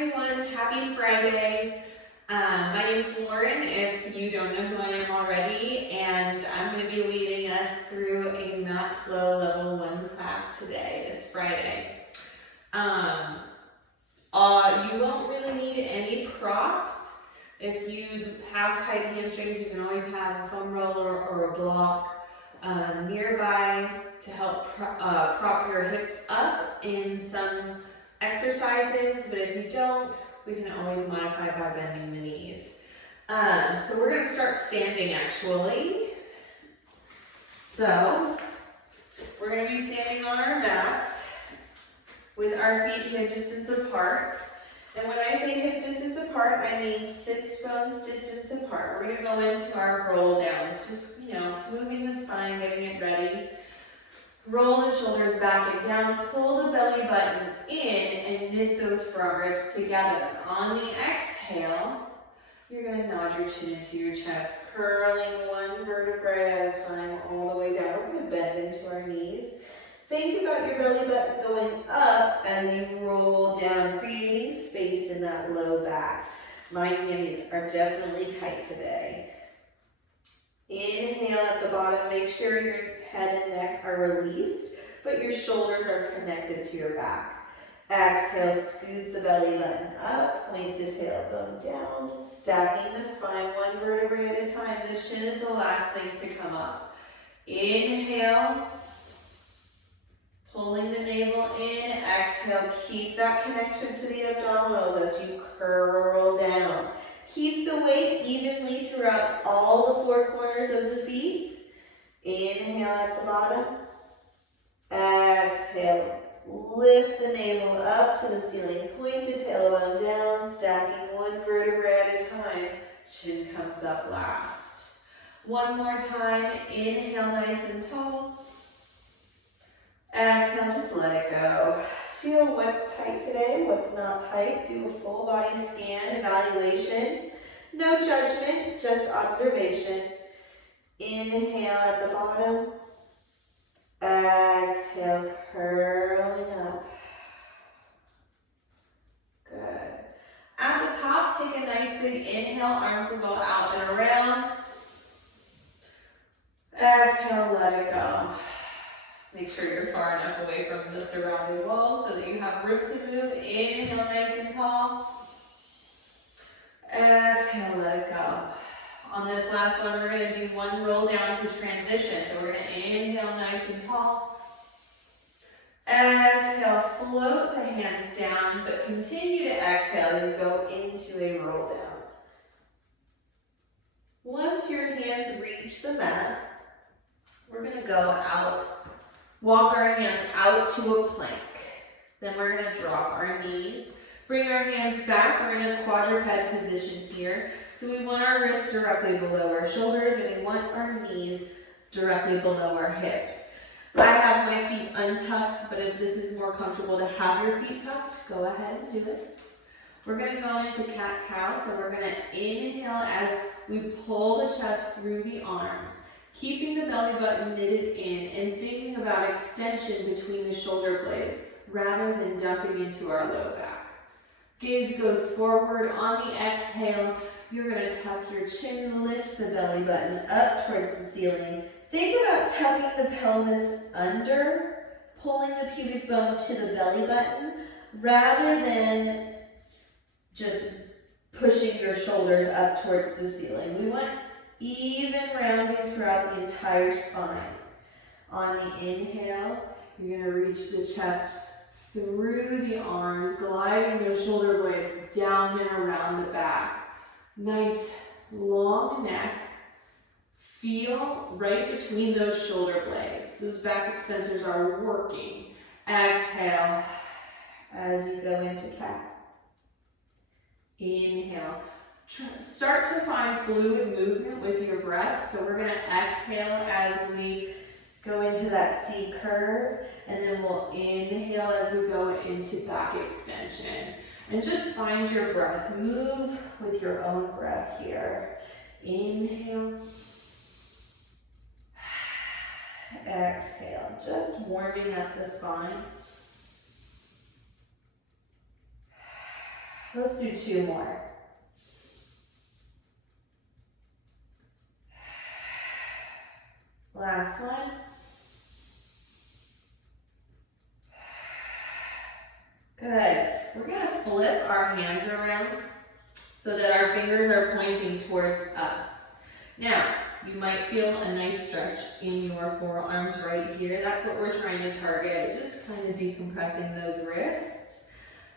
everyone, happy Friday. My name is Lauren, if you don't know who I am already, and I'm going to be leading us through a Mat Flow Level 1 class today, this Friday. You won't really need any props. If you have tight hamstrings, you can always have a foam roller or a block nearby to help prop your hips up in some exercises, but if you don't, we can always modify by bending the knees. So we're going to start standing actually. So we're going to be standing on our mats with our feet hip distance apart. And when I say hip distance apart, I mean sits bones distance apart. We're going to go into our roll down. It's just, moving the spine, getting it ready. Roll the shoulders back and down, pull the belly button in and knit those front ribs together. On the exhale, you're going to nod your chin into your chest, curling one vertebrae at a time all the way down. We're going to bend into our knees. Think about your belly button going up as you roll down, creating space in that low back. My hammies are definitely tight today. Inhale at the bottom, make sure your head and neck are released, but your shoulders are connected to your back. Exhale, scoop the belly button up, point the tailbone down, stacking the spine one vertebrae at a time. The shin is the last thing to come up. Inhale, pulling the navel in. Exhale, keep that connection to the abdominals as you curl down. Keep the weight evenly throughout all the four corners of the feet. Inhale at the bottom. Exhale, lift the navel up to the ceiling. Point the tailbone down, stacking one vertebrae at a time. Chin comes up last. One more time. Inhale nice and tall. Exhale, just let it go. Feel what's tight today, what's not tight. Do a full body scan, evaluation. No judgment, just observation. Inhale at the bottom. Exhale, curling up. Good. At the top, take a nice big inhale. Arms will go out and around. Exhale, let it go. Make sure you're far enough away from the surrounding walls so that you have room to move. Inhale nice and tall. Exhale, let it go. On this last one, we're going to do one roll down to transition. So we're going to inhale nice and tall. Exhale, float the hands down, but continue to exhale as you go into a roll down. Once your hands reach the mat, we're going to go out. Walk our hands out to a plank. Then we're going to drop our knees. Bring our hands back. We're in a quadruped position here. So we want our wrists directly below our shoulders and we want our knees directly below our hips. I have my feet untucked, but if this is more comfortable to have your feet tucked, go ahead and do it. We're going to go into cat-cow. So we're going to inhale as we pull the chest through the arms. Keeping the belly button knitted in and thinking about extension between the shoulder blades rather than dumping into our low back. Gaze goes forward. On the exhale, you're going to tuck your chin, lift the belly button up towards the ceiling. Think about tucking the pelvis under, pulling the pubic bone to the belly button rather than just pushing your shoulders up towards the ceiling. We want even rounding throughout the entire spine. On the inhale, you're going to reach the chest through the arms, gliding those shoulder blades down and around the back. Nice long neck. Feel right between those shoulder blades. Those back extensors are working. Exhale as you go into cat. Inhale. Start to find fluid movement with your breath. So we're going to exhale as we go into that C curve, and then we'll inhale as we go into back extension. And just find your breath. Move with your own breath here. Inhale. Exhale. Just warming up the spine. Let's do 2 more. Last one. Good. We're going to flip our hands around so that our fingers are pointing towards us. Now, you might feel a nice stretch in your forearms right here. That's what we're trying to target. It's just kind of decompressing those wrists.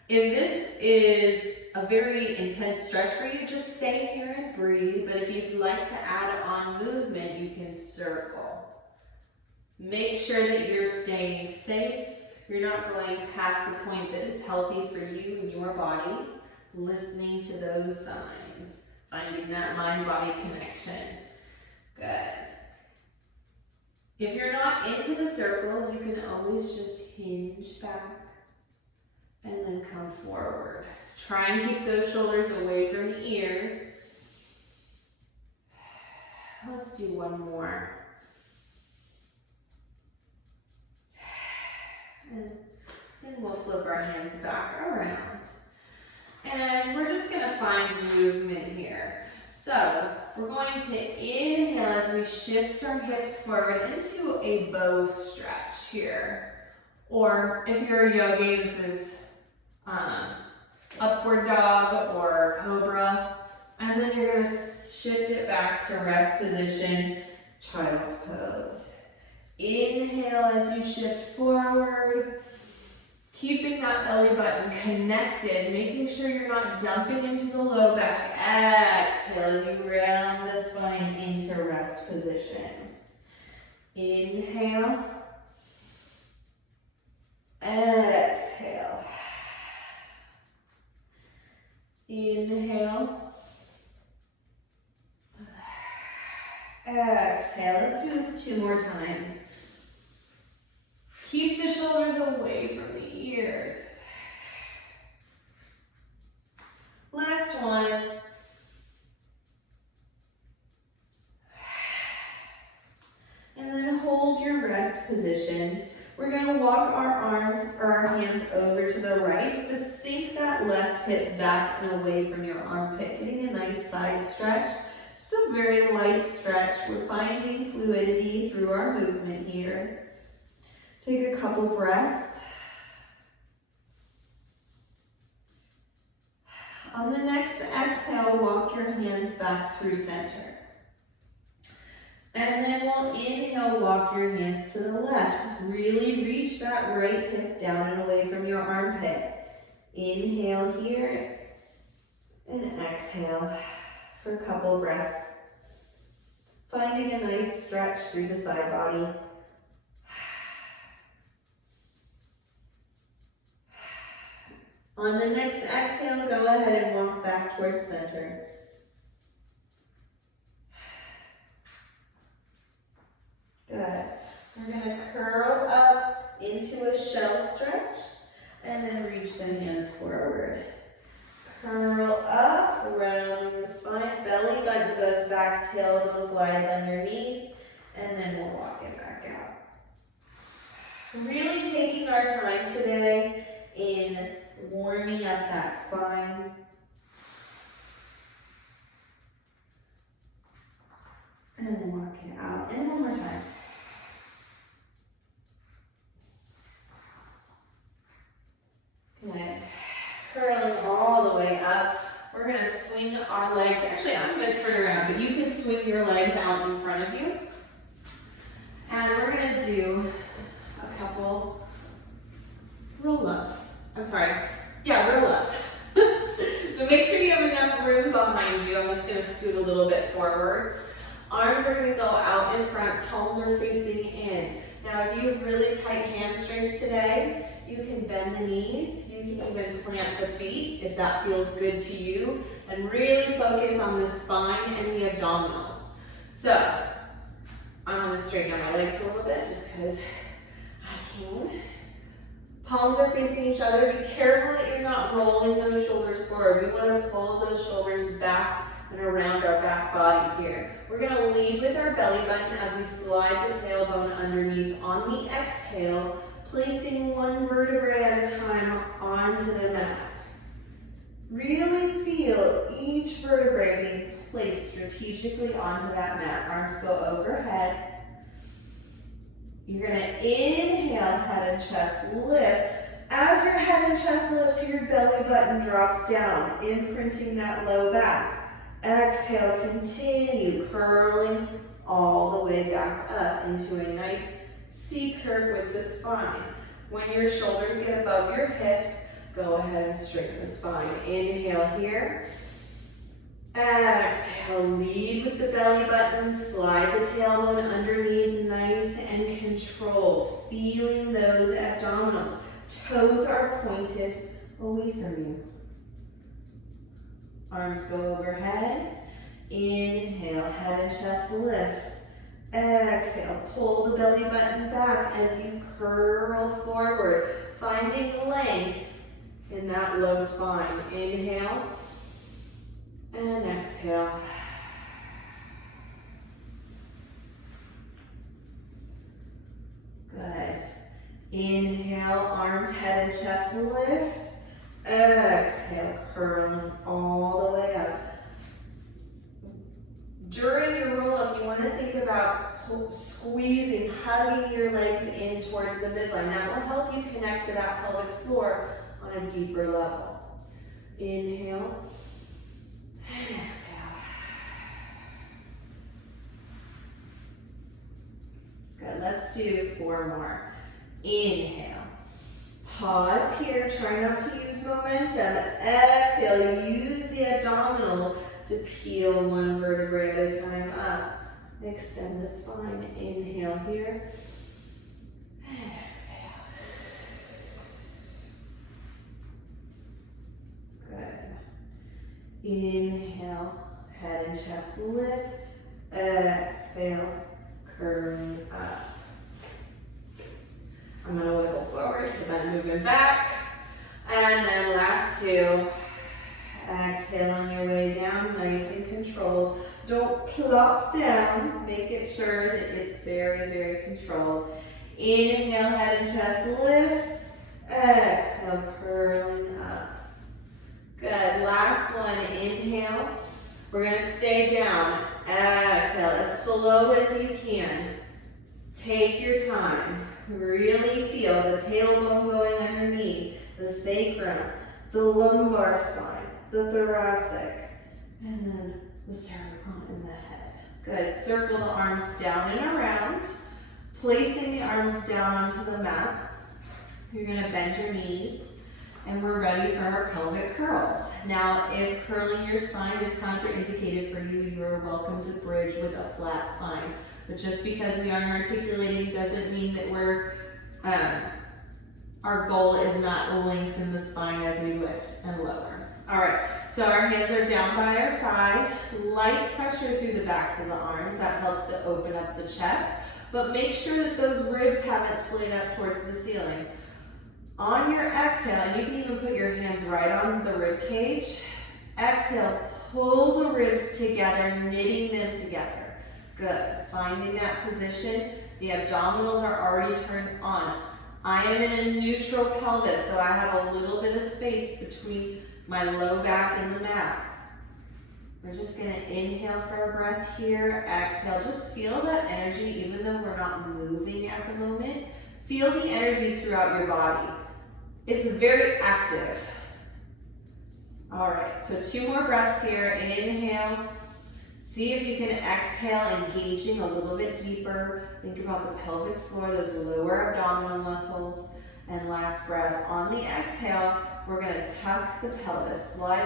If this is a very intense stretch for you, just stay here and breathe. But if you'd like to add on movement, you can circle. Make sure that you're staying safe. You're not going past the point that is healthy for you and your body. Listening to those signs. Finding that mind-body connection. Good. If you're not into the circles, you can always just hinge back and then come forward. Try and keep those shoulders away from the ears. Let's do 1 more. And then we'll flip our hands back around. And we're just going to find movement here. So we're going to inhale as we shift our hips forward into a bow stretch here. Or if you're a yogi, this is upward dog or cobra. And then you're going to shift it back to rest position, child's pose. Inhale as you shift forward. Keeping that belly button connected, making sure you're not dumping into the low back. Exhale as you round the spine into rest position. Inhale. Exhale. Inhale. Exhale. Let's do this 2 more times. Keep the shoulders away from the ears. Last one. And then hold your rest position. We're going to walk our arms or our hands over to the right, but sink that left hip back and away from your armpit, getting a nice side stretch. Just a very light stretch. We're finding fluidity through our movement here. Take a couple breaths. On the next exhale, walk your hands back through center. And then we'll inhale, walk your hands to the left. Really reach that right hip down and away from your armpit. Inhale here and exhale for a couple breaths. Finding a nice stretch through the side body. On the next exhale, go ahead and walk back towards center. Good. We're going to curl up into a shell stretch and then reach the hands forward. Curl up, rounding the spine, belly button goes back, tailbone glides underneath, and then we'll walk it back out. Really taking our time today in warming up that spine. And then walk it out. And 1 more time. Good. Curling all the way up. We're going to swing our legs. Actually, I'm going to turn around, but you can swing your legs out in front of you. And we're going to do a couple roll-ups. I'm sorry. Yeah, roll-ups. So make sure you have enough room behind you. I'm just going to scoot a little bit forward. Arms are going to go out in front. Palms are facing in. Now, if you have really tight hamstrings today, you can bend the knees. You can even plant the feet if that feels good to you. And really focus on the spine and the abdominals. So, I'm going to straighten out my legs a little bit just because I can. Palms are facing each other. Be careful that you're not rolling those shoulders forward. We want to pull those shoulders back and around our back body here. We're going to lead with our belly button as we slide the tailbone underneath on the exhale, placing 1 vertebrae at a time onto the mat. Really feel each vertebrae being placed strategically onto that mat. Arms go overhead. You're going to inhale, head and chest lift. As your head and chest lifts, your belly button drops down, imprinting that low back. Exhale, continue curling all the way back up into a nice C curve with the spine. When your shoulders get above your hips, go ahead and straighten the spine. Inhale here. Exhale, lead with the belly button, slide the tailbone underneath, nice and controlled. Feeling those abdominals. Toes are pointed away from you. Arms go overhead. Inhale, head and chest lift. Exhale, pull the belly button back as you curl forward, finding length in that low spine. Inhale and exhale. Good. Inhale, arms, head and chest lift. Exhale, curling all the way up. During your roll-up, you want to think about squeezing, hugging your legs in towards the midline. That will help you connect to that pelvic floor on a deeper level. Inhale and exhale. Good, let's do 4 more. Inhale. Pause here, try not to use momentum. Exhale, use the abdominals to peel 1 vertebrae at a time up. Extend the spine. Inhale here. And exhale. Good. Inhale, head and chest lift. Exhale, curling up. I'm going to wiggle forward because I'm moving back. And then last 2. Exhale on your way down, nice and controlled. Don't plop down. Make it sure that it's very, very controlled. Inhale, head and chest lifts. Exhale, curling up. Good. Last one. Inhale. We're going to stay down. Exhale as slow as you can. Take your time. Really feel the tailbone going underneath, the sacrum, the lumbar spine, the thoracic, and then the cervical and the head. Good. Circle the arms down and around, placing the arms down onto the mat. You're going to bend your knees, and we're ready for our pelvic curls. Now, if curling your spine is contraindicated for you, you are welcome to bridge with a flat spine. But just because we aren't articulating doesn't mean that our goal is not to lengthen the spine as we lift and lower. All right, so our hands are down by our side. Light pressure through the backs of the arms. That helps to open up the chest. But make sure that those ribs haven't split up towards the ceiling. On your exhale, and you can even put your hands right on the rib cage. Exhale, pull the ribs together, knitting them together. Good. Finding that position. The abdominals are already turned on. I am in a neutral pelvis, so I have a little bit of space between my low back and the mat. We're just going to inhale for a breath here. Exhale. Just feel that energy, even though we're not moving at the moment. Feel the energy throughout your body. It's very active. All right, so 2 more breaths here. Inhale. See if you can exhale, engaging a little bit deeper. Think about the pelvic floor, those lower abdominal muscles. And last breath. On the exhale, we're going to tuck the pelvis. Slide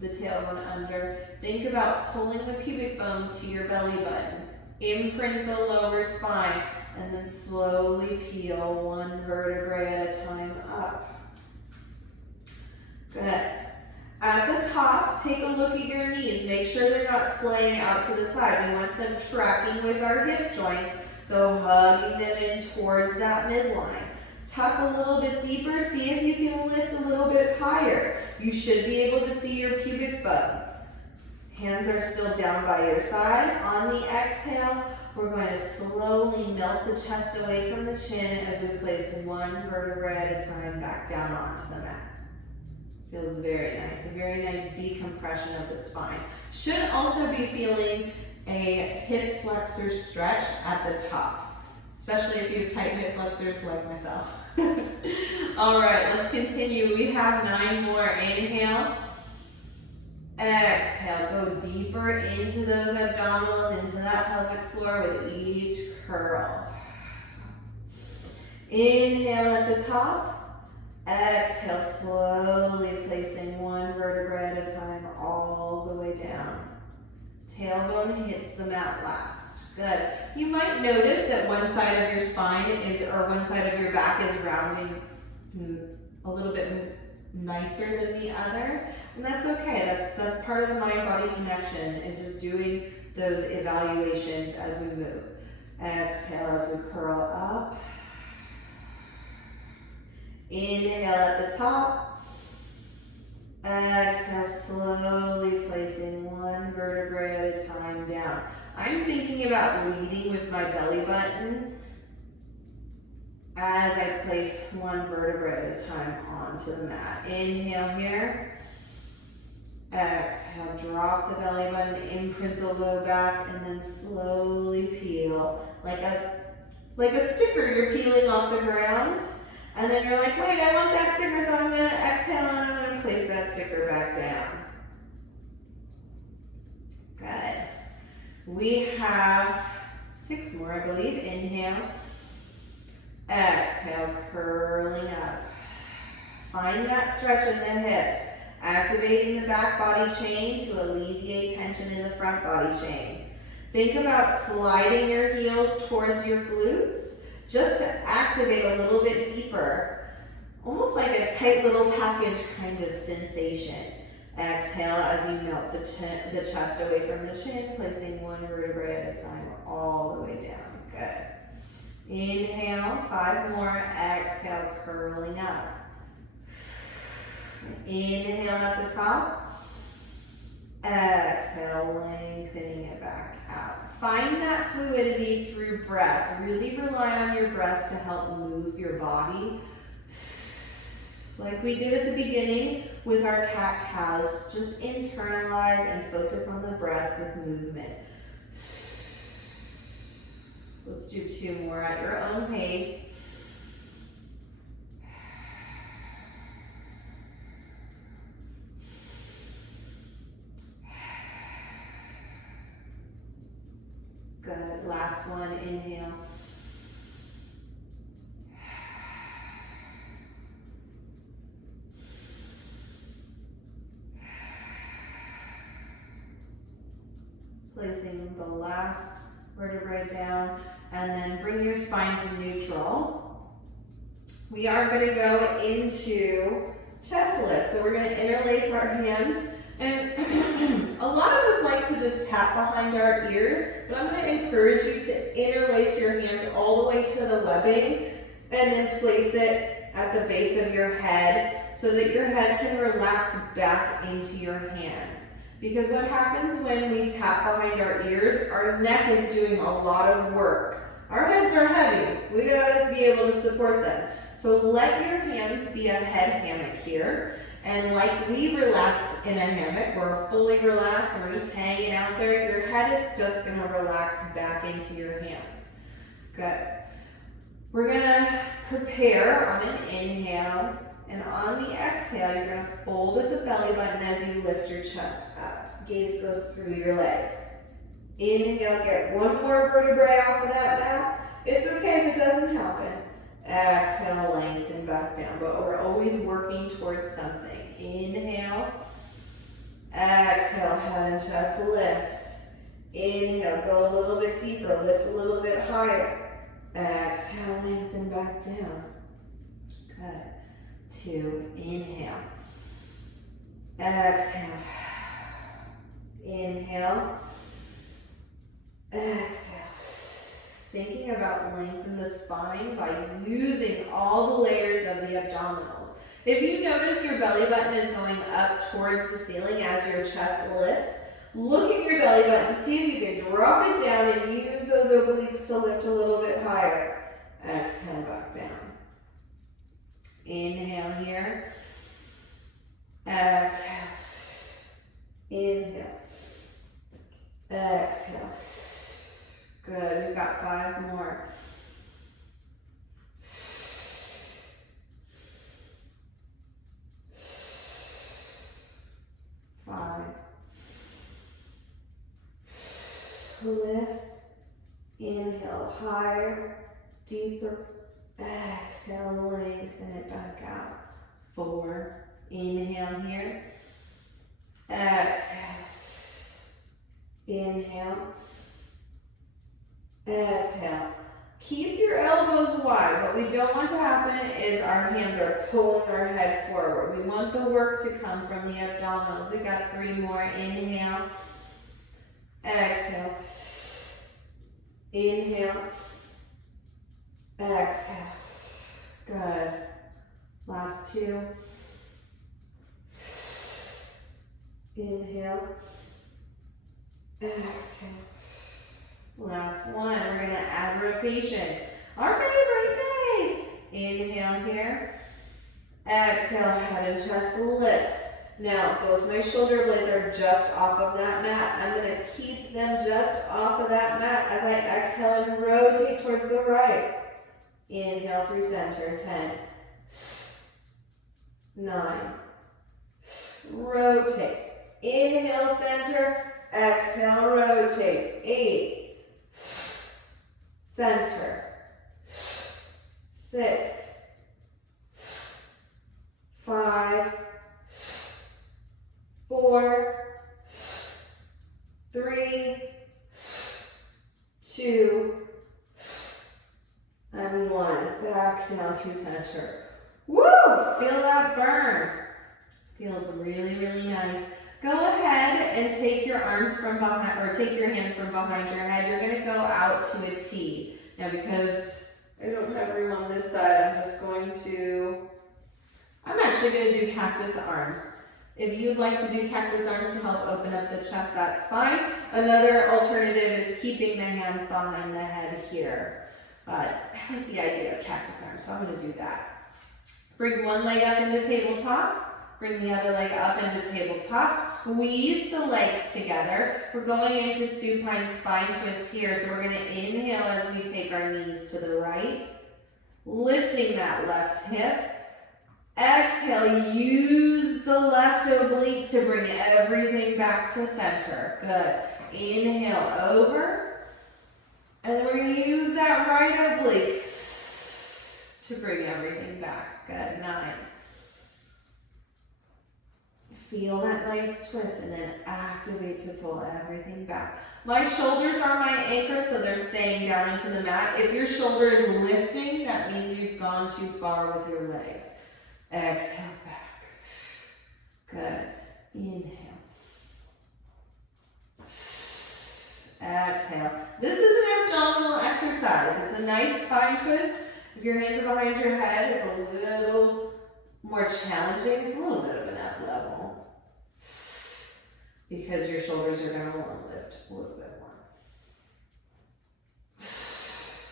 the tailbone under. Think about pulling the pubic bone to your belly button. Imprint the lower spine. And then slowly peel 1 vertebrae at a time up. Good. At the top, take a look at your knees. Make sure they're not splaying out to the side. We want them tracking with our hip joints, so hugging them in towards that midline. Tuck a little bit deeper. See if you can lift a little bit higher. You should be able to see your pubic bone. Hands are still down by your side. On the exhale, we're going to slowly melt the chest away from the chin as we place 1 vertebrae at a time back down onto the mat. Feels very nice, a very nice decompression of the spine. Should also be feeling a hip flexor stretch at the top, especially if you have tight hip flexors like myself. All right, let's continue. We have 9 more. Inhale. Exhale, go deeper into those abdominals, into that pelvic floor with each curl. Inhale at the top. Exhale, slowly placing one vertebrae at a time all the way down. Tailbone hits the mat last. Good. You might notice that one side of your spine is, or one side of your back is rounding a little bit nicer than the other, and that's okay. That's part of the mind-body connection, is just doing those evaluations as we move. Exhale as we curl up. Inhale at the top. Exhale, slowly placing one vertebrae at a time down. I'm thinking about leading with my belly button as I place one vertebrae at a time onto the mat. Inhale here. Exhale, drop the belly button, imprint the low back, and then slowly peel. Like a sticker you're peeling off the ground. And then you're like, wait, I want that sticker, so I'm gonna exhale and I'm gonna place that sticker back down. Good. We have 6 more, I believe. Inhale. Exhale, curling up. Find that stretch in the hips. Activating the back body chain to alleviate tension in the front body chain. Think about sliding your heels towards your glutes just to activate a little bit deeper. Almost like a tight little package kind of sensation. Exhale as you melt the chest away from the chin, placing one vertebrae at a time all the way down. Good. Inhale, 5 more. Exhale, curling up. Inhale at the top. Exhale, lengthening it back out. Find that fluidity through breath. Really rely on your breath to help move your body. Like we did at the beginning with our cat-cows, just internalize and focus on the breath with movement. Let's do 2 more at your own pace. Good. Last one. Inhale. Placing the last vertebrae down, and then bring your spine to neutral. We are going to go into chest lift. So we're going to interlace our hands, and a lot of us like to just tap behind our ears, but I'm going to encourage you to interlace your hands all the way to the webbing, and then place it at the base of your head so that your head can relax back into your hands. Because what happens when we tap behind our ears, our neck is doing a lot of work. Our heads are heavy. We gotta be able to support them. So let your hands be a head hammock here. And like we relax in a hammock, we're fully relaxed and we're just hanging out there, your head is just gonna relax back into your hands. Good. We're gonna prepare on an inhale. And on the exhale, you're going to fold at the belly button as you lift your chest up. Gaze goes through your legs. Inhale, get 1 more vertebrae off of that mat. It's okay if it doesn't happen. Exhale, lengthen back down. But we're always working towards something. Inhale. Exhale, head and chest lifts. Inhale, go a little bit deeper. Lift a little bit higher. Exhale, lengthen back down. Good. 2, inhale, exhale, inhale, exhale. Thinking about lengthening the spine by using all the layers of the abdominals. If you notice your belly button is going up towards the ceiling as your chest lifts, look at your belly button, see if you can drop it down and use those obliques to lift a little bit higher. Exhale, back down. Inhale here. Exhale. Inhale. Exhale. Good. We've got 5 more. 5. Lift. Inhale. Higher. Deeper. Exhale. Lengthen it back out. 4. Inhale here. Exhale. Inhale. Exhale. Keep your elbows wide. What we don't want to happen is our hands are pulling our head forward. We want the work to come from the abdominals. We've got 3 more. Inhale. Exhale. Inhale. Exhale. Good. Last 2. Inhale. Exhale. Last 1. We're going to add rotation. All right, inhale here. Exhale, head and chest lift. Now, both my shoulder blades are just off of that mat. I'm going to keep them just off of that mat as I exhale and rotate towards the right. Inhale through center. 10. 9. Rotate. Inhale, center. Exhale, rotate. 8. Center. 6. 5. 4. 3. 2. And 1. Back down through center. Woo! Feel that burn. Feels really, really nice. Go ahead and take your arms from behind, or take your hands from behind your head. You're going to go out to a T. Now, because I don't have room on this side, I'm actually going to do cactus arms. If you'd like to do cactus arms to help open up the chest, that's fine. Another alternative is keeping the hands behind the head here. But I like the idea of cactus arms, so I'm going to do that. Bring one leg up into tabletop. Bring the other leg up into tabletop. Squeeze the legs together. We're going into supine spine twist here. So we're going to inhale as we take our knees to the right. Lifting that left hip. Exhale, use the left oblique to bring everything back to center. Good. Inhale over. And then we're going to use that right oblique to bring everything back. Good. 9. Feel that nice twist and then activate to pull everything back. My shoulders are my anchor, so they're staying down into the mat. If your shoulder is lifting, that means you've gone too far with your legs. Exhale back. Good. Inhale. Exhale. This is an abdominal exercise. It's a nice spine twist. If your hands are behind your head, it's a little more challenging. It's a little bit of an up level because your shoulders are going to want to lift a little bit more.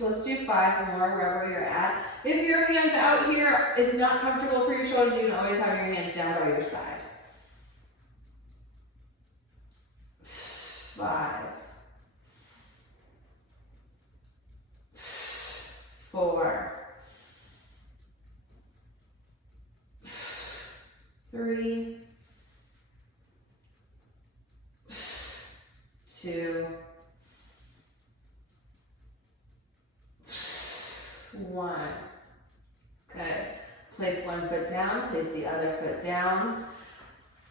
Let's do 5 more wherever you're at. If your hands out here is not comfortable for your shoulders, you can always have your hands down by your side. 5. 4. 3. 2. 1. Good. Place one foot down, place the other foot down.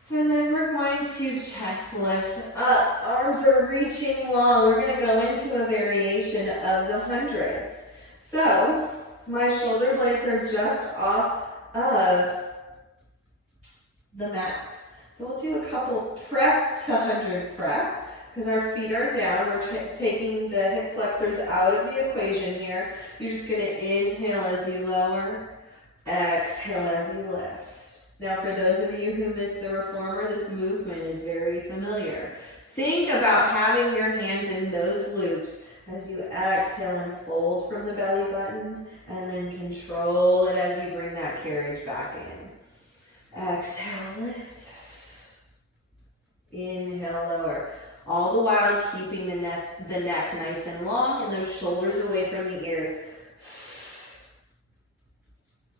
And then we're going to chest lift up. Arms are reaching long. We're going to go into a variation of the hundreds. So my shoulder blades are just off of the mat. So we'll do a couple prepped to 100 prepped because our feet are down. We're taking the hip flexors out of the equation here. You're just going to inhale as you lower, exhale as you lift. Now for those of you who missed the reformer, this movement is very familiar. Think about having your hands in those loops as you exhale and fold from the belly button, and then control it as you bring that carriage back in. Exhale, lift. inhale, lower. All the while keeping the neck nice and long and those shoulders away from the ears.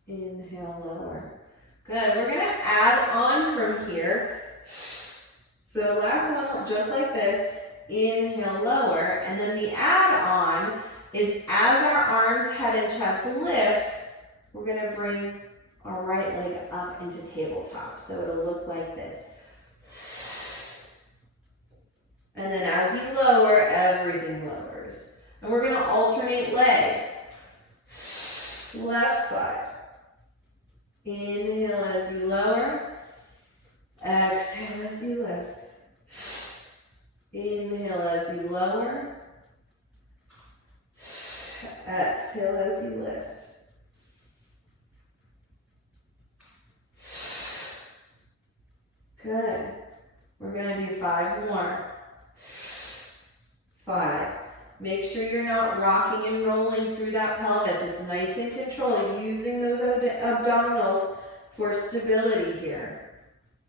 Inhale, lower. Good. We're going to add on from here. So last one, just like this. Inhale, lower. And then the add-on is as our arms, head, and chest lift, we're going to bring our right leg up into tabletop. So it'll look like this. And then as you lower, everything lowers. And we're going to alternate legs. Left side. Inhale as you lower. Exhale as you lift. Inhale as you lower. Exhale as you lift. Good. We're going to do 5 more. 5. Make sure you're not rocking and rolling through that pelvis. It's nice and controlled, using those abdominals for stability here.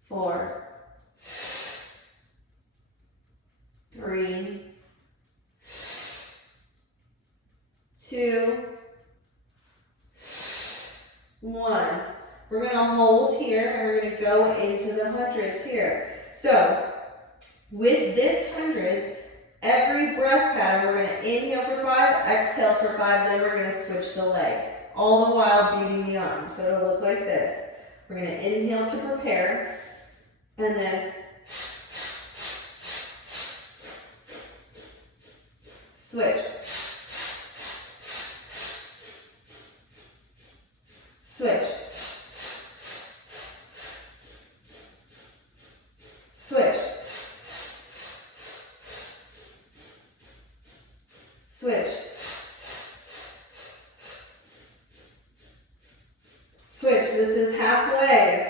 4. 3. 2. 1. We're going to hold here and we're going to go into the hundreds here. So with this hundreds, every breath pattern, we're going to inhale for 5, exhale for 5, then we're going to switch the legs, all the while beating the arms. So it'll look like this. We're going to inhale to prepare, and then switch. Switch. Switch. Switch. Switch. This is halfway.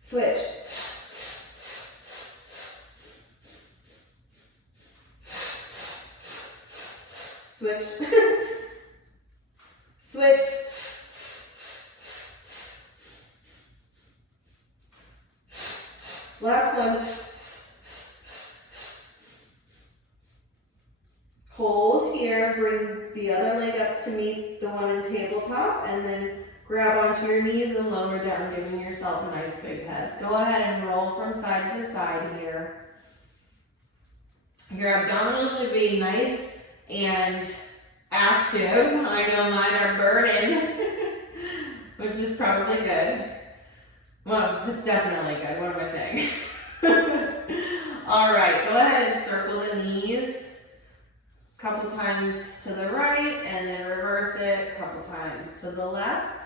Switch. Switch. Switch. Last one. Hold here, bring the other leg up to meet the one in tabletop, and then grab onto your knees and lower down, giving yourself a nice big head. Go ahead and roll from side to side here. Your abdominals should be nice and active. I know mine are burning, which is probably good. Well, it's definitely good. What am I saying? All right, go ahead and circle the knees. A couple times to the right, and then reverse it a couple times to the left.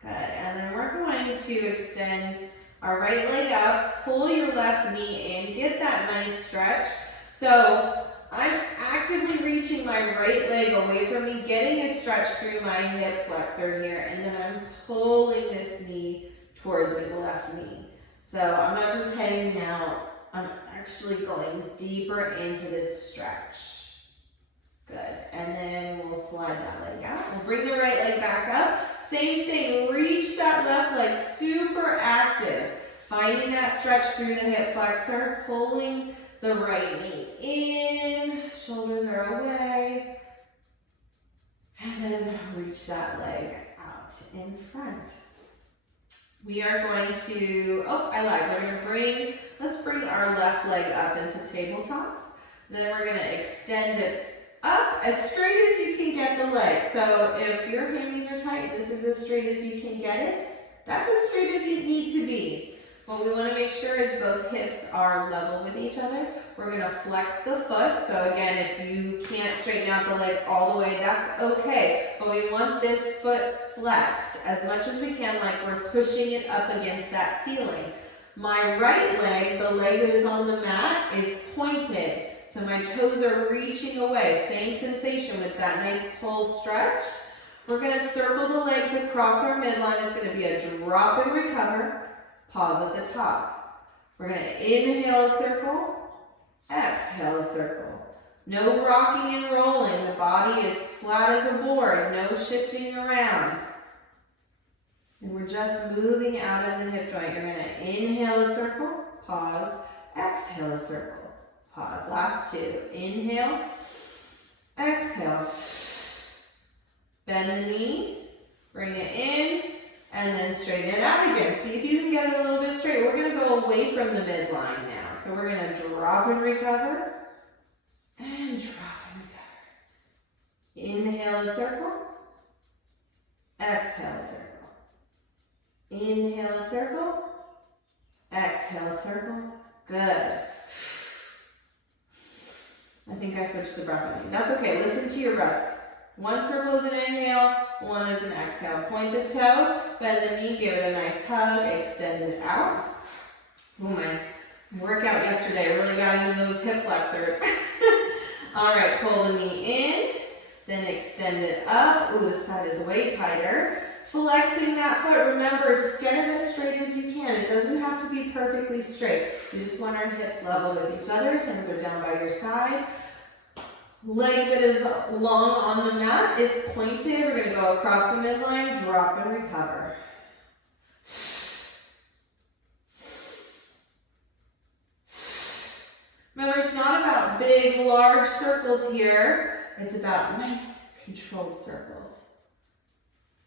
Good, and then we're going to extend our right leg up, pull your left knee in, get that nice stretch. So I'm actively reaching my right leg away from me, getting a stretch through my hip flexor here, and then I'm pulling this knee towards me, the left knee. So I'm not just heading out, I'm actually going deeper into this stretch. Good, and then we'll slide that leg out. We'll bring the right leg back up. Same thing, reach that left leg, super active. Finding that stretch through the hip flexor, pulling the right knee in, shoulders are away, and then reach that leg out in front. We are going to, let's bring our left leg up into tabletop. Then we're going to extend it up as straight as you can get the leg. So if your hammies are tight, this is as straight as you can get it. That's as straight as you need to be. What we want to make sure is both hips are level with each other. We're going to flex the foot. So again, if you can't straighten out the leg all the way, that's okay. But we want this foot flexed as much as we can, like we're pushing it up against that ceiling. My right leg, the leg that is on the mat, is pointed. So my toes are reaching away. Same sensation with that nice pull stretch. We're going to circle the legs across our midline. It's going to be a drop and recover. Pause at the top. We're going to inhale a circle, exhale a circle. No rocking and rolling. The body is flat as a board. No shifting around. And we're just moving out of the hip joint. You're going to inhale a circle, pause, exhale a circle, pause. Last two. Inhale, exhale. Bend the knee, bring it in, and then straighten it out again. See if you can get it a little bit straight. We're going to go away from the midline now. So we're going to drop and recover, and drop and recover. Inhale a circle, exhale a circle. Inhale a circle, exhale a circle. Good. I think I switched the breath on you. That's okay. Listen to your breath. One circle is an inhale, one is an exhale. Point the toe, bend the knee, give it a nice hug, extend it out. Oh, my workout yesterday really got into those hip flexors. All right, pull the knee in, then extend it up. Ooh, this side is way tighter. Flexing that foot, remember, just get it as straight as you can. It doesn't have to be perfectly straight. We just want our hips level with each other. Hands are down by your side. Leg that is long on the mat is pointed. We're going to go across the midline, drop and recover. Remember, it's not about big, large circles here. It's about nice, controlled circles.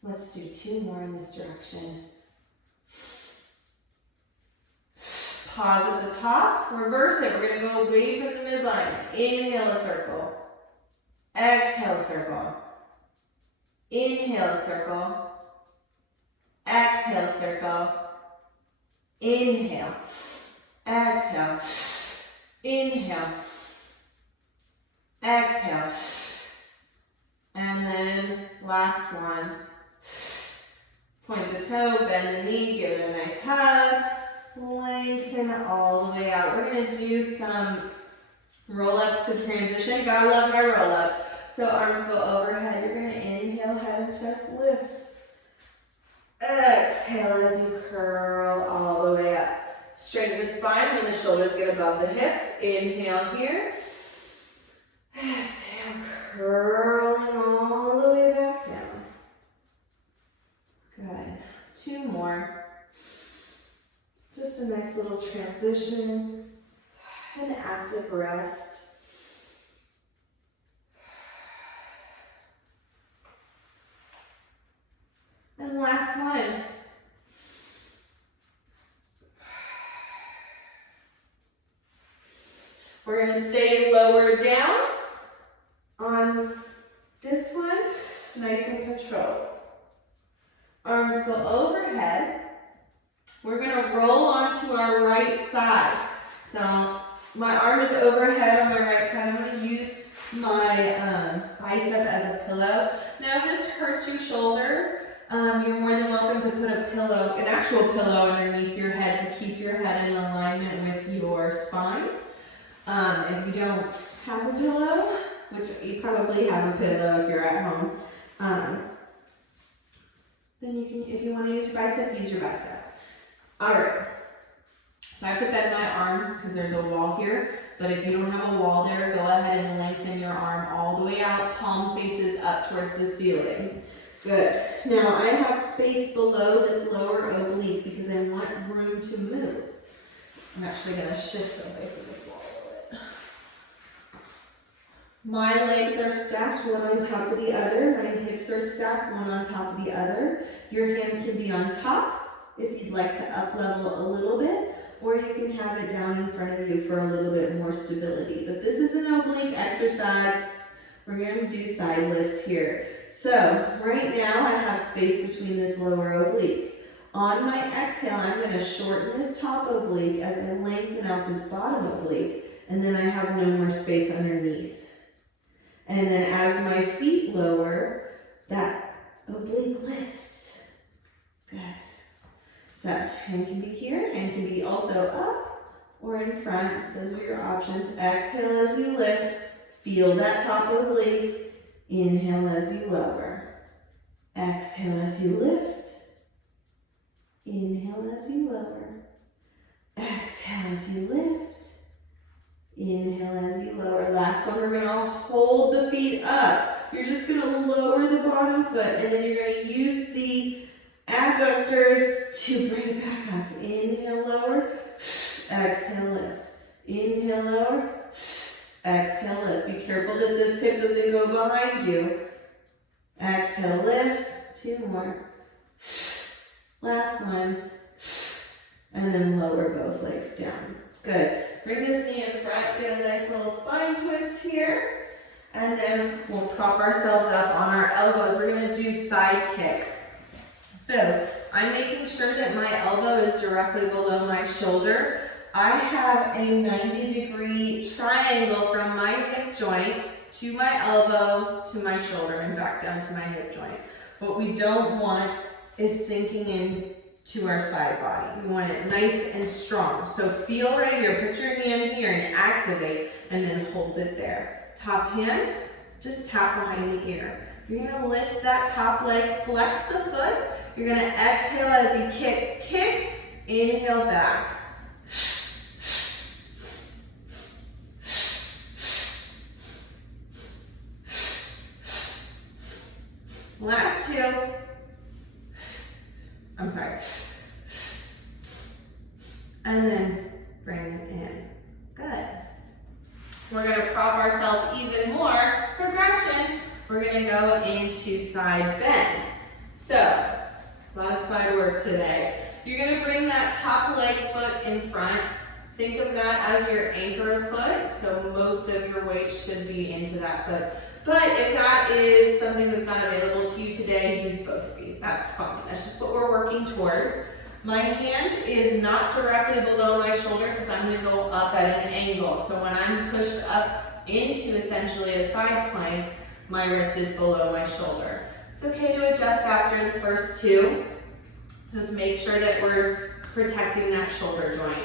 Let's do two more in this direction. Pause at the top, reverse it. We're going to go away from the midline. Inhale a circle. Exhale a circle. Inhale a circle. Exhale a circle. Inhale. Exhale. Inhale. Exhale. And then last one. Point the toe, bend the knee, give it a nice hug. Lengthen all the way out. We're going to do some roll-ups to transition. Gotta love my roll-ups. So arms go overhead. You're going to inhale, head and chest lift. Exhale as you curl all the way up. Straighten the spine when the shoulders get above the hips. Inhale here. Exhale, curling all the way back down. Good. Two more. Just a nice little transition. An active rest. And last one. We're going to stay lower down on this one, nice and controlled. Arms go overhead. We're going to roll onto our right side. So my arm is overhead on my right side. I'm going to use my bicep as a pillow. Now if this hurts your shoulder, you're more than welcome to put a pillow, an actual pillow underneath your head to keep your head in alignment with your spine. If you don't have a pillow, which you probably have a pillow if you're at home, then you can, if you want to use your bicep, use your bicep. All right. So I have to bend my arm because there's a wall here, but if you don't have a wall there, go ahead and lengthen your arm all the way out, palm faces up towards the ceiling. Good. Now I have space below this lower oblique because I want room to move. I'm actually going to shift away from this wall a little bit. My legs are stacked one on top of the other. My hips are stacked one on top of the other. Your hands can be on top if you'd like to up level a little bit, or you can have it down in front of you for a little bit more stability. But this is an oblique exercise. We're going to do side lifts here. So right now I have space between this lower oblique. On my exhale, I'm going to shorten this top oblique as I lengthen out this bottom oblique, and then I have no more space underneath. And then as my feet lower, that oblique lifts. Good. So hand can be here, hand can be also up or in front. Those are your options. Exhale as you lift. Feel that top oblique. Inhale as you lower. Exhale as you lift. Inhale as you lower. Exhale as you lift. Inhale as you lower. Last one, we're going to hold the feet up. You're just going to lower the bottom foot, and then you're going to use the abductors to bring it back up. Inhale, lower. Exhale, lift. Inhale, lower. Exhale, lift. Be careful that this hip doesn't go behind you. Exhale, lift. 2 more. Last one. And then lower both legs down. Good. Bring this knee in front. Get a nice little spine twist here. And then we'll prop ourselves up on our elbows. We're going to do side kick. So I'm making sure that my elbow is directly below my shoulder. I have a 90-degree triangle from my hip joint to my elbow to my shoulder and back down to my hip joint. What we don't want is sinking in to our side body. We want it nice and strong. So feel right here, put your hand here and activate, and then hold it there. Top hand, just tap behind the ear. You're gonna lift that top leg, flex the foot. You're gonna exhale as you kick, kick, inhale back. Last 2. I'm sorry. And then bring it in. Good. We're going to prop ourselves even more. Progression. We're going to go into side bend. So, a lot of side work today. You're going to bring that top leg foot in front. Think of that as your anchor foot. So most of your weight should be into that foot. But if that is something that's not available to you today, use both feet. That's fine. That's just what we're working towards. My hand is not directly below my shoulder because I'm going to go up at an angle. So when I'm pushed up into essentially a side plank, my wrist is below my shoulder. It's okay to adjust after the first 2. Just make sure that we're protecting that shoulder joint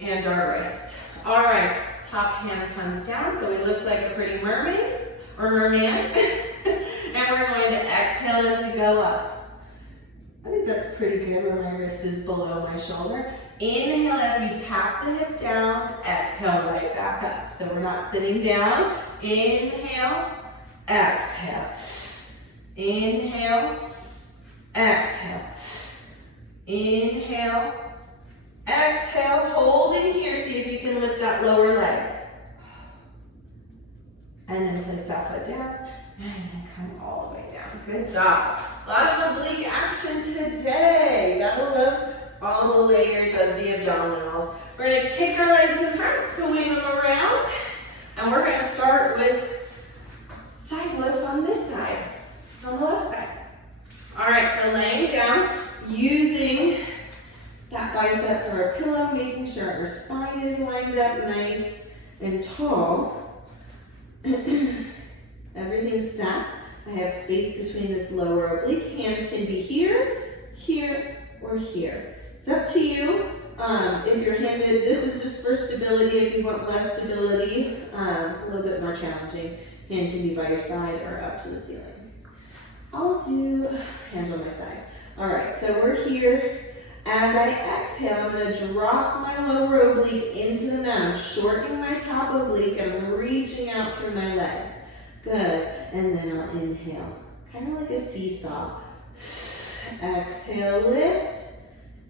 and our wrists. All right, top hand comes down so we look like a pretty mermaid or merman. And we're going to exhale as we go up. I think that's pretty good where my wrist is below my shoulder. Inhale as you tap the hip down, exhale right back up. So we're not sitting down. Inhale, exhale. Inhale, exhale. Inhale, exhale, holding here. See if you can lift that lower leg. And then place that foot down, and then come all the way down. Good job. A lot of oblique action today. Gotta love all the layers of the abdominals. We're gonna kick our legs in front, swing them around, and we're gonna start with side lifts on this side, on the left side. All right, so laying down, using that bicep for a pillow, making sure our spine is lined up nice and tall. Everything's stacked. I have space between this lower oblique. Hand can be here, here, or here. It's up to you. If you're handed, this is just for stability. If you want less stability, a little bit more challenging, hand can be by your side or up to the ceiling. I'll do hand on my side. All right, so we're here. As I exhale, I'm going to drop my lower oblique into the mat. I'm shortening my top oblique and I'm reaching out through my legs. Good. And then I'll inhale, kind of like a seesaw. Exhale, lift.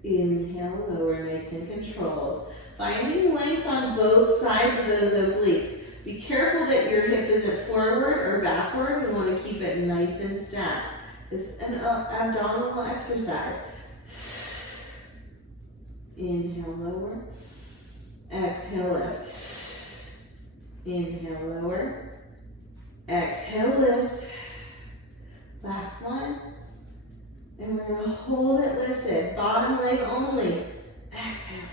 Inhale, lower, nice and controlled. Finding length on both sides of those obliques. Be careful that your hip isn't forward or backward. We want to keep it nice and stacked. It's an abdominal exercise. Inhale, lower. Exhale, lift. Inhale, lower. Exhale, lift. Last one. And we're going to hold it lifted. Bottom leg only. Exhale.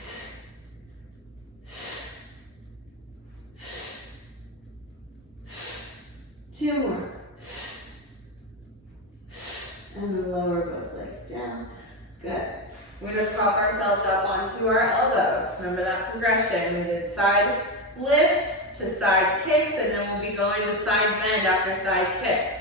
2 more. And then lower both legs down. Good. We're going to prop ourselves up onto our elbows. Remember that progression. We did side lifts to side kicks, and then we'll be going to side bend after side kicks.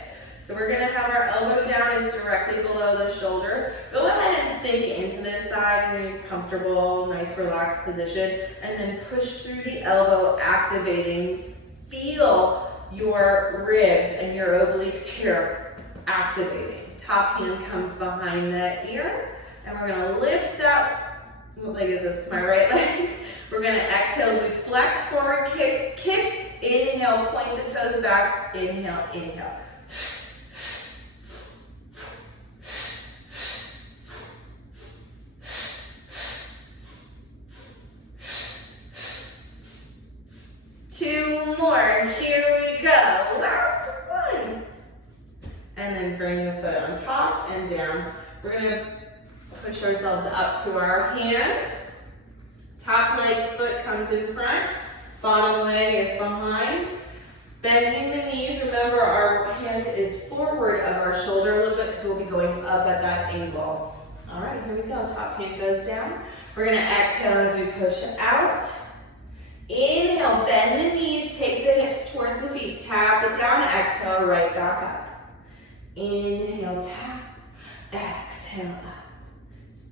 So we're going to have our elbow down is directly below the shoulder. Go ahead and sink into this side when you're comfortable, nice relaxed position, and then push through the elbow, activating. Feel your ribs and your obliques here. activating. Top hand comes behind the ear, and we're gonna lift that, what leg is this? My right leg. We're gonna exhale as we flex forward, kick, kick, inhale, point the toes back, inhale, inhale. 2 more, here we go, last one. And then bring the foot on top and down. We're gonna push ourselves up to our hand. Top leg's foot comes in front, bottom leg is behind. Bending the knees, remember our hand is forward of our shoulder a little bit because we'll be going up at that angle. All right, here we go, top hand goes down. We're gonna exhale as we push out. Inhale, bend the knees, take the hips towards the feet, tap it down, exhale, right back up. Inhale, tap, exhale up.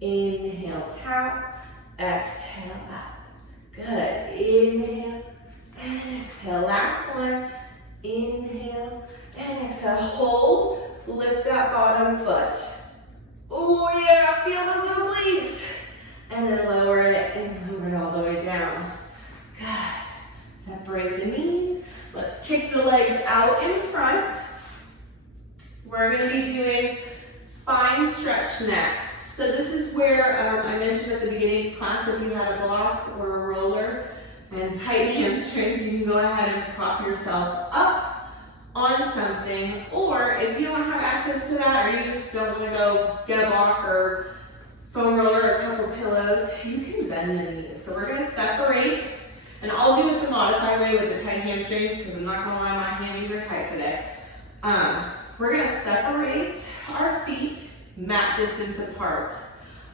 Inhale, tap, exhale up. Good, inhale and exhale. Last one, inhale and exhale. Hold, lift that bottom foot. Oh yeah, feel those obliques. And then lower it and lower it all the way down. Good. Separate the knees. Let's kick the legs out in front. We're going to be doing spine stretch next. So this is where I mentioned at the beginning of class, if you had a block or a roller and tight hamstrings, you can go ahead and prop yourself up on something. Or if you don't have access to that, or you just don't want to go get a block or foam roller or a couple pillows, you can bend the knees. So we're going to separate. And I'll do it the modified way with the tight hamstrings because I'm not going to lie, my hammies are tight today. We're going to separate our feet mat distance apart.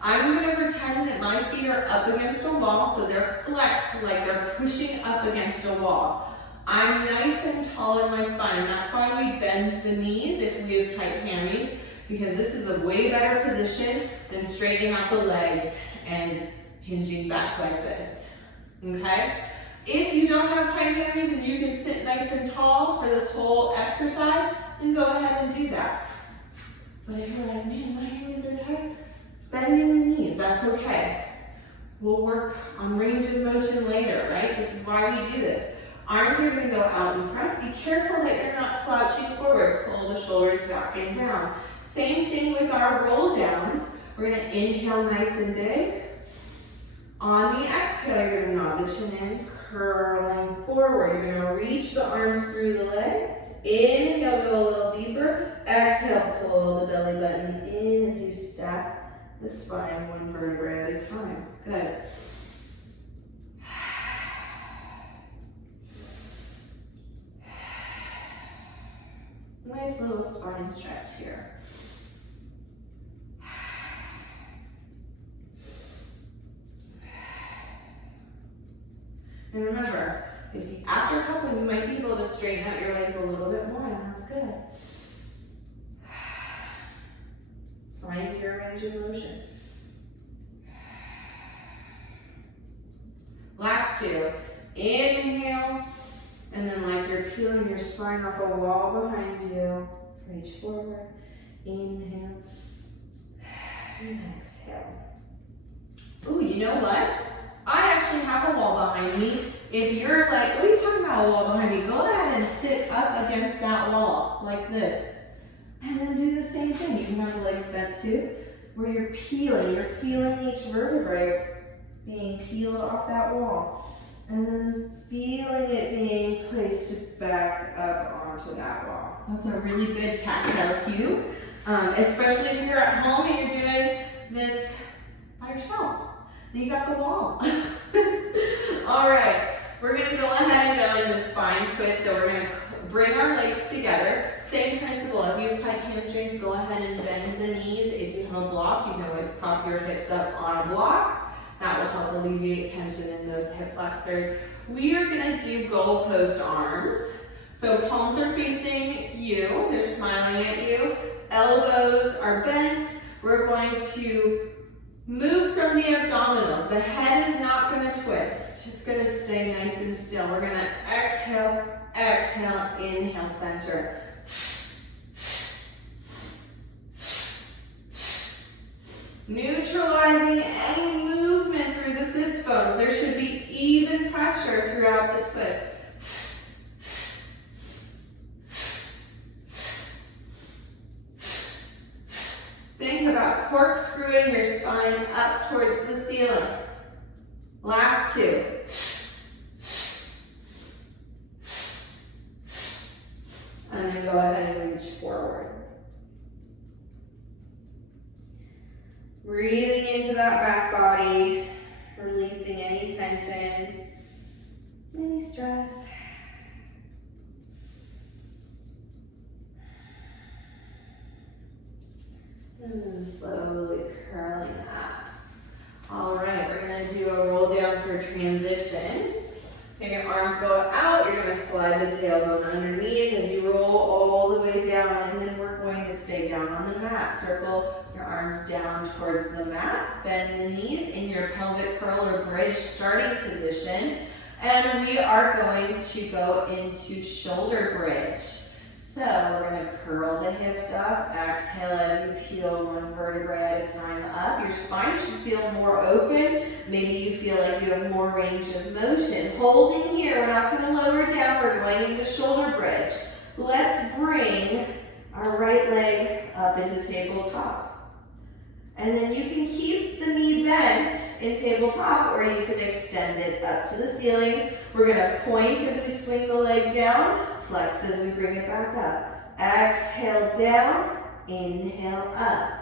I'm going to pretend that my feet are up against a wall, so they're flexed like they're pushing up against a wall. I'm nice and tall in my spine, and that's why we bend the knees if we have tight hammies, because this is a way better position than straightening out the legs and hinging back like this, okay? If you don't have tight hammies and you can sit nice and tall for this whole exercise, then go ahead and do that. But if you're like, man, my hammies are tight, bending the knees, that's okay. We'll work on range of motion later, right? This is why we do this. Arms are gonna go out in front. Be careful that you're not slouching forward. Pull the shoulders back and down. Same thing with our roll downs. We're gonna inhale nice and big. On the exhale, you're gonna nod the chin in, curling forward. You're gonna reach the arms through the legs. Inhale, go a little deeper. Exhale, pull the belly button in as you stack the spine one vertebrae at a time. Good. Nice little spine stretch here. And remember, after a couple, you might be able to straighten out your legs a little bit more, and that's good. Find your range of motion. Last two. Inhale, and then like you're peeling your spine off a wall behind you. Reach forward. Inhale. And exhale. Ooh, you know what? I actually have a wall behind me. If you're like, what are you talking about, a wall behind me? Go ahead and sit up against that wall, like this. And then do the same thing. You can have the legs bent too, where you're peeling, you're feeling each vertebrae being peeled off that wall. And then feeling it being placed back up onto that wall. That's a really good tactile cue, especially if you're at home and you're doing this by yourself. Then you got the wall. All right, we're gonna go ahead and go into spine twist. So we're gonna bring our legs together. Same principle, if you have tight hamstrings, go ahead and bend the knees. If you have a block, you can always prop your hips up on a block. That will help alleviate tension in those hip flexors. We are gonna do goalpost arms. So palms are facing you, they're smiling at you. Elbows are bent. We're going to move from the abdominals. The head is not gonna twist, just gonna stay nice and still. We're gonna exhale, exhale, inhale, center. Neutralizing any movement through the sits bones. There should be even pressure throughout the twist. Think about corkscrewing your spine up towards the ceiling. Last two. And then go ahead and reach forward. Breathing into that back body, releasing any tension, any stress. And then slowly curling up. All right, we're gonna do a roll down for transition. So your arms go out, you're gonna slide the tailbone underneath as you roll all the way down, and then we're going to stay down on the mat. Circle your arms down towards the mat, bend the knees in your pelvic curl or bridge starting position, and we are going to go into shoulder bridge. So we're going to curl the hips up, exhale as you peel one vertebrae at a time up. Your spine should feel more open. Maybe you feel like you have more range of motion. Holding here, we're not going to lower down, we're going into shoulder bridge. Let's bring our right leg up into tabletop. And then you can keep the knee bent in tabletop, or you can extend it up to the ceiling. We're going to point as we swing the leg down, flex as we bring it back up. Exhale down, inhale up.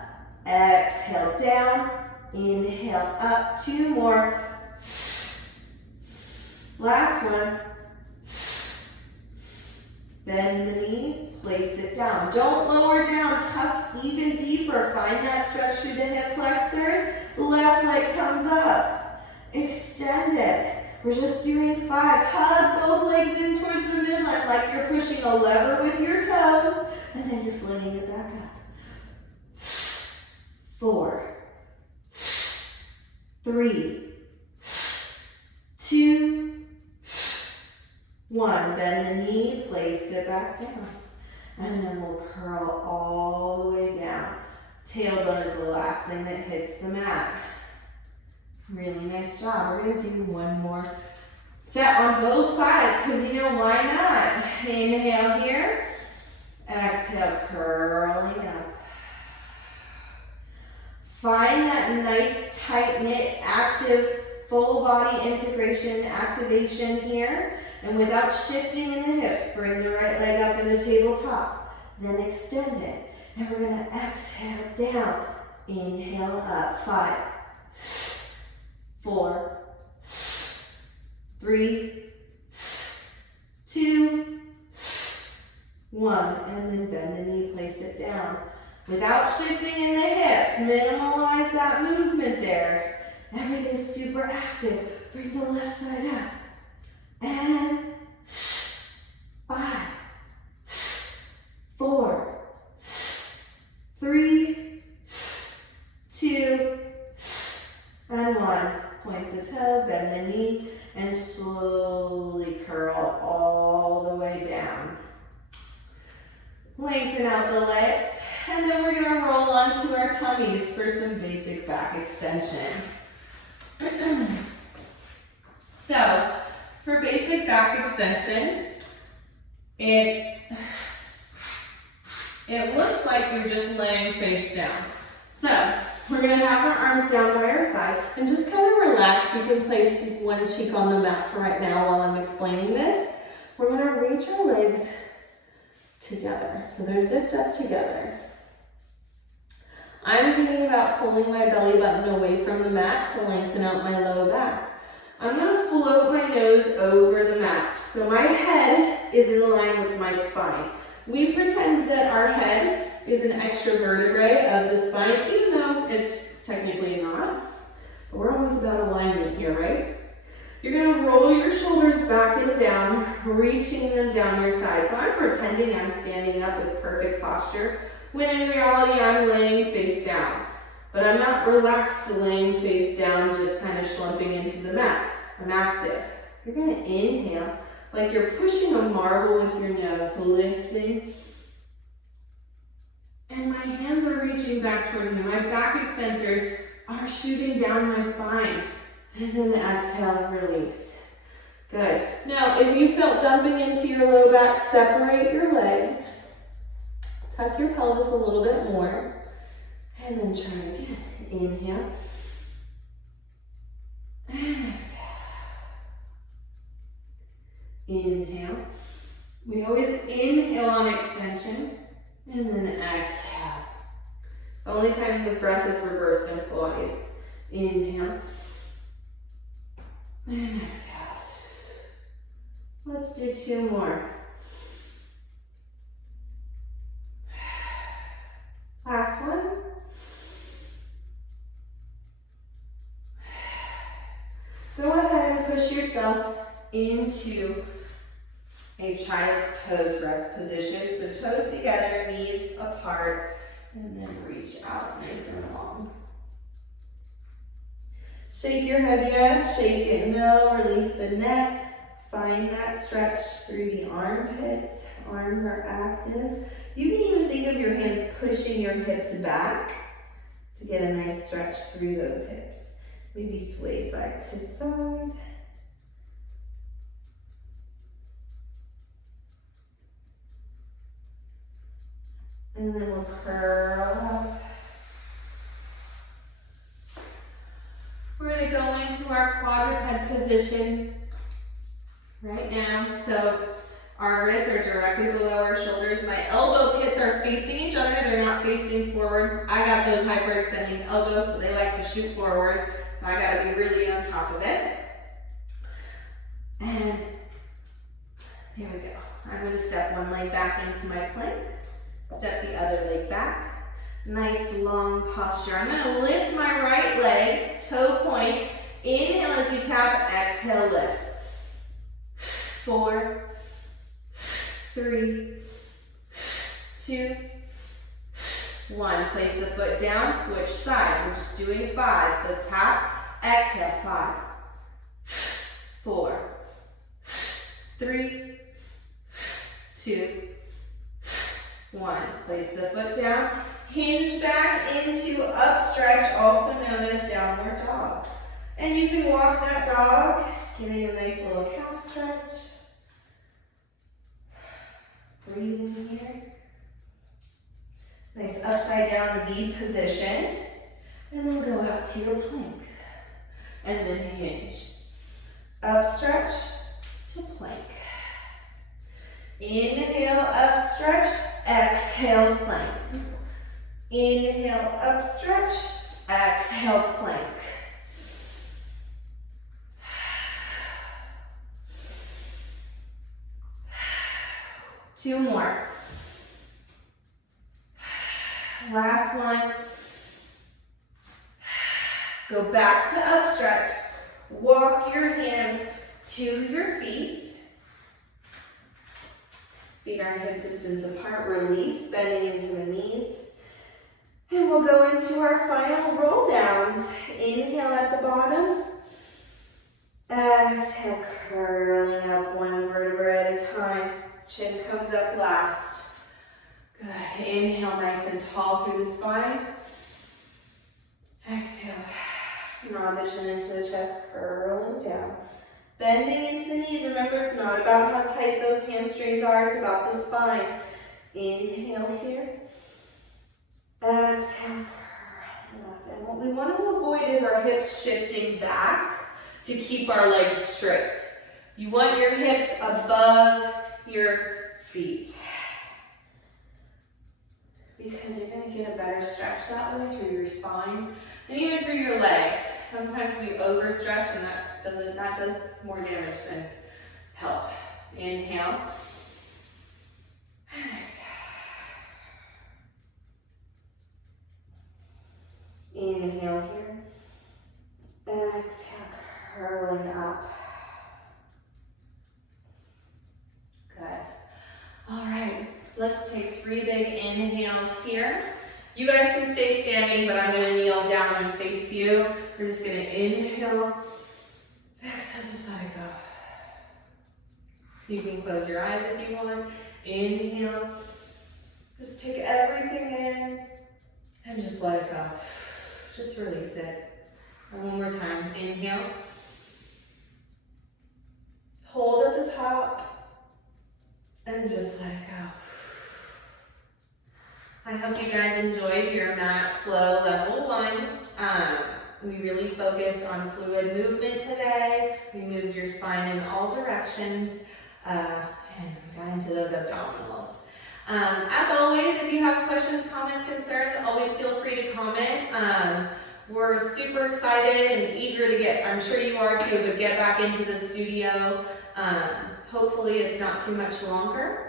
Exhale down, inhale up. Two more. Last one. Bend the knee, place it down. Don't lower down, tuck even deeper. Find that stretch through the hip flexors. Left leg comes up. Extend it. We're just doing 5. Hug both legs in towards the midline like you're pushing a lever with your toes. And then you're flinging it back up. 4, 3, 2, 1. Bend the knee, place it back down. And then we'll curl all the way down. Tailbone is the last thing that hits the mat. Really nice job. We're going to do one more set on both sides because you know why not? Inhale here. Exhale, curling up. Find that nice tight knit, active, full body integration, activation here. And without shifting in the hips, bring the right leg up into tabletop. Then extend it. And we're going to exhale down. Inhale up. 5, 4, 3, 2, 1. And then bend the knee, place it down. Without shifting in the hips, minimize that movement there. Everything's super active. Bring the left side up. And 5, 4, 3, 2, and 1. Point the toe, bend the knee, and slowly curl all the way down. Lengthen out the legs, and then we're going to roll onto our tummies for some basic back extension. So, for basic back extension, it looks like you're just laying face down. So, we're going to have our arms down by our side and just kind of relax. You can place one cheek on the mat for right now while I'm explaining this. We're going to reach our legs together. So they're zipped up together. I'm thinking about pulling my belly button away from the mat to lengthen out my low back. I'm going to float my nose over the mat. So my head is in line with my spine. We pretend that our head is an extra vertebrae of the spine, even though it's technically not. But we're almost about alignment here, right? You're going to roll your shoulders back and down, reaching them down your side. So I'm pretending I'm standing up with perfect posture, when in reality I'm laying face down. But I'm not relaxed laying face down, just kind of slumping into the mat. I'm active. You're going to inhale like you're pushing a marble with your nose, lifting and my hands are reaching back towards me. My back extensors are shooting down my spine. And then exhale, release. Good. Now, if you felt dumping into your low back, separate your legs. Tuck your pelvis a little bit more. And then try again. Inhale. And exhale. Inhale. We always inhale on extension. And then exhale. It's the only time the breath is reversed in Pilates. Inhale. And exhale. Let's do 2 more. Last one. Go ahead and push yourself into a child's pose rest position. So toes together, knees apart, and then reach out nice and long. Shake your head yes, shake it no, release the neck. Find that stretch through the armpits. Arms are active. You can even think of your hands pushing your hips back to get a nice stretch through those hips. Maybe sway side to side. And then we'll curl up. We're going to go into our quadruped position right now. So our wrists are directly below our shoulders. My elbow pits are facing each other. They're not facing forward. I got those hyperextending elbows, so they like to shoot forward. So I got to be really on top of it. And here we go. I'm going to step one leg back into my plank. Step the other leg back. Nice long posture. I'm going to lift my right leg, toe point. Inhale as you tap, exhale, lift. 4, 3, 2, 1. Place the foot down, switch sides. We're just doing 5. So tap, exhale, 5, 4, 3, 2, 1. Place the foot down. Hinge back into up stretch, also known as downward dog. And you can walk that dog, getting a nice little calf stretch. Breathing here. Nice upside down V position. And then go out to your plank. And then hinge. Up stretch to plank. Inhale, up stretch, exhale, plank. Inhale, up stretch, exhale, plank. Two more. Last one. Go back to up stretch. Walk your hands to your feet. Feet are hip distance apart. Release, bending into the knees. And we'll go into our final roll downs. Inhale at the bottom. Exhale, curling up one vertebra at a time. Chin comes up last. Good. Inhale nice and tall through the spine. Exhale. Nod the chin into the chest, curling down. Bending into the knees. Remember, it's not about how tight those hamstrings are. It's about the spine. Inhale here. Exhale, curl up. And what we want to avoid is our hips shifting back to keep our legs straight. You want your hips above your feet, because you're going to get a better stretch that way through your spine and even through your legs. Sometimes we overstretch, and that does more damage than help. Inhale. And exhale. Inhale here. Exhale, curling up. Good. All right, let's take 3 big inhales here. You guys can stay standing, but I'm going to kneel down and face you. We're just going to inhale. Exhale, just let it go. You can close your eyes if you want. Inhale. Just take everything in and just let it go. Just release it. And one more time, inhale. Hold at the top and just let it go. I hope you guys enjoyed your mat flow level 1. We really focused on fluid movement today. We moved your spine in all directions and we got into those abdominals. As always, if you have questions, comments, concerns, always feel free to comment. We're super excited and eager to get, I'm sure you are too, but get back into the studio. Hopefully it's not too much longer.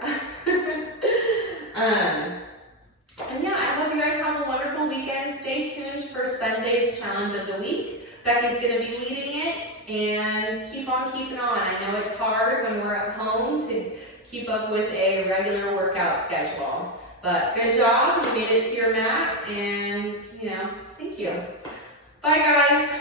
And yeah, I hope you guys have a wonderful weekend. Stay tuned for Sunday's challenge of the week. Becky's gonna be leading it, and keep on keeping on. I know it's hard when we're at home to keep up with a regular workout schedule, but good job, you made it to your mat, and thank you. Bye guys.